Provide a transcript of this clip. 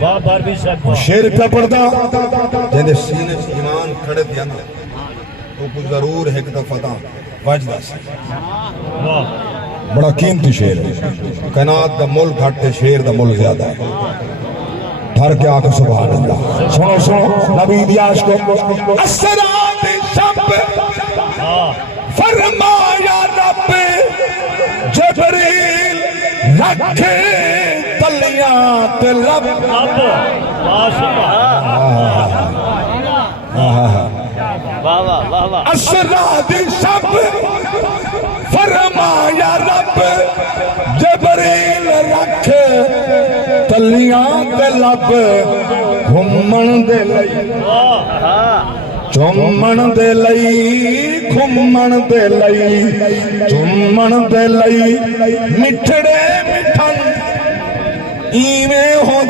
واہ باربی صاحب شیر پہ پڑھتا جہاں سینے سے ایمان کھڑے دیا نا تو کچھ ضرور ایک دفعہ دا وجدہ سے بڑا قیمتی شیر ہے کائنات دا مل گھٹ ہے شیر دا مل زیادہ ہے ڈھر کے آکھ سبحان اللہ سنو سنو نبی دیاش کو اسرات شب فرمایا رب جبریل رکھے تلیاں تے لب اسرات شب فرمایا رب جبریل رکھے تلیاں تے لب گھومن دے لئی چومن دے لئی گھومن دے لئی چومن دے لئی مٹھڑے مٹھن ایویں ہو